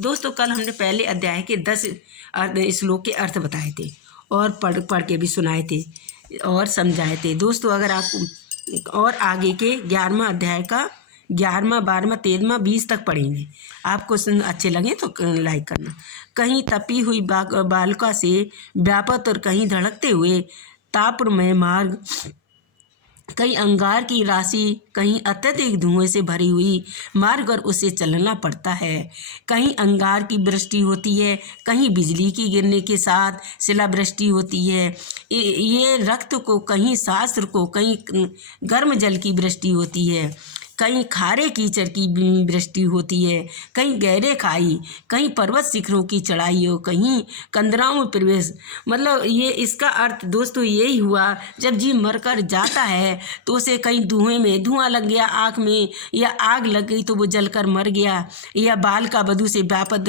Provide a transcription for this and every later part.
दोस्तों कल हमने पहले अध्याय के 10 श्लोक के अर्थ बताए थे और पढ़ के भी सुनाए थे और समझाए थे। दोस्तों अगर आप और आगे के 11वां अध्याय का 11वां 12वां 13वां 20 तक पढ़ेंगे, आपको अच्छे लगे तो लाइक करना। कहीं तपी हुई बालिका से व्यापक और कहीं धड़कते हुए तापमय मार्ग, कहीं अंगार की राशि, कहीं अत्यधिक धुएं से भरी हुई मार्ग पर उसे चलना पड़ता है। कहीं अंगार की वृष्टि होती है, कहीं बिजली की गिरने के साथ शिलावृष्टि होती है। ये रक्त को, कहीं शास्त्र को, कहीं गर्म जल की वृष्टि होती है, कहीं खारे कीचड़ की वृष्टि होती है, कहीं गहरे खाई, कहीं पर्वत शिखरों की चढ़ाई हो, कहीं कंदराओं में प्रवेश। मतलब ये इसका अर्थ दोस्तों यही हुआ, जब जीव मरकर जाता है तो उसे कहीं धुएं में धुआं लग गया, आँख में, या आग लग गई तो वो जलकर मर गया, या बाल का बधू से व्यापक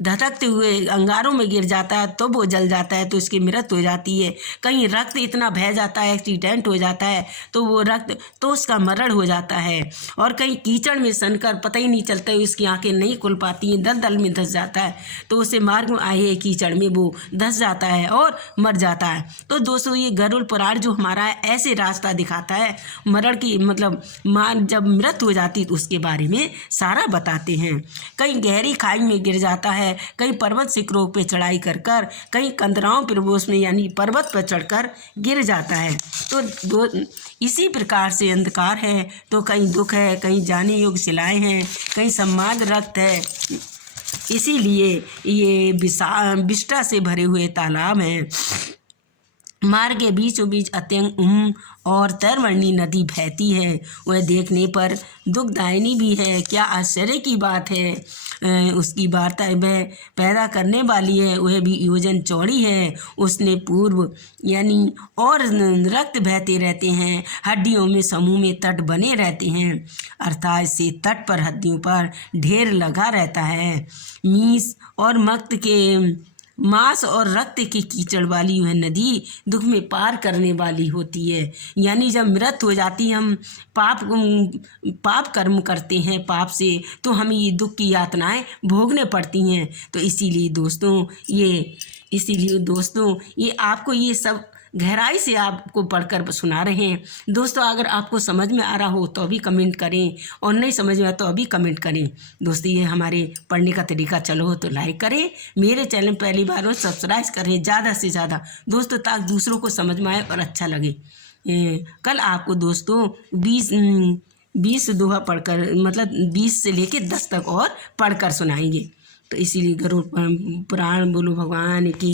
धधकते हुए अंगारों में गिर जाता है तो वो जल जाता है तो उसकी मृत्यु हो जाती है। कहीं रक्त इतना बह जाता है, एक्सीडेंट हो जाता है तो वो रक्त तो उसका मरण हो जाता है। और कहीं कीचड़ में सनकर पता ही नहीं चलता है, उसकी आंखें नहीं खुल पाती हैं, दलदल में धंस जाता है तो उसे मार्ग में आए कीचड़ में वो धंस जाता है और मर जाता है। तो दोस्तों ये गरुड़ पुराण जो हमारा है ऐसे रास्ता दिखाता है मरण की, मतलब जब मृत्यु हो जाती तो उसके बारे में सारा बताते हैं। कहीं गहरी खाई में गिर जाता है, कहीं पर्वत शिखरों पर चढ़ाई कर कर, कहीं कंदराओं प्रवेश में यानी पर्वत पर चढ़कर गिर जाता है। तो इसी प्रकार से अंधकार है तो कहीं दुख है, कहीं जाने योग्य शिलाएँ हैं, कहीं सम्मान रक्त है। इसीलिए ये विष्ठा से भरे हुए तालाब हैं। मार्ग के बीचों बीच अत्यंत और तैरवर्णी नदी बहती है, वह देखने पर दुखदायिनी भी है। क्या आश्चर्य की बात है, उसकी वार्ता वह पैदा करने वाली है, वह भी योजन चौड़ी है। उसने पूर्व यानी और रक्त बहते रहते हैं, हड्डियों में समूह में तट बने रहते हैं, अर्थात से तट पर हड्डियों पर ढेर लगा रहता है। मीस और मक्त के मांस और रक्त की कीचड़ वाली वह नदी दुख में पार करने वाली होती है। यानी जब मृत्यु हो जाती है, हम पाप कर्म करते हैं पाप से, तो हमें ये दुख की यातनाएं भोगने पड़ती हैं। तो इसीलिए दोस्तों ये आपको ये सब गहराई से आपको पढ़कर सुना रहे हैं। दोस्तों अगर आपको समझ में आ रहा हो तो अभी कमेंट करें, और नहीं समझ में आया तो अभी कमेंट करें। दोस्तों ये हमारे पढ़ने का तरीका चलो हो तो लाइक करें, मेरे चैनल पहली बार हो सब्सक्राइब करें ज़्यादा से ज़्यादा दोस्तों, ताकि दूसरों को समझ में आए और अच्छा लगे। कल आपको दोस्तों 20 दोहा पढ़कर, मतलब 20 से लेकर 10 तक और पढ़कर सुनाएंगे। तो इसीलिए गरुड़ पुराण बोलो भगवान की।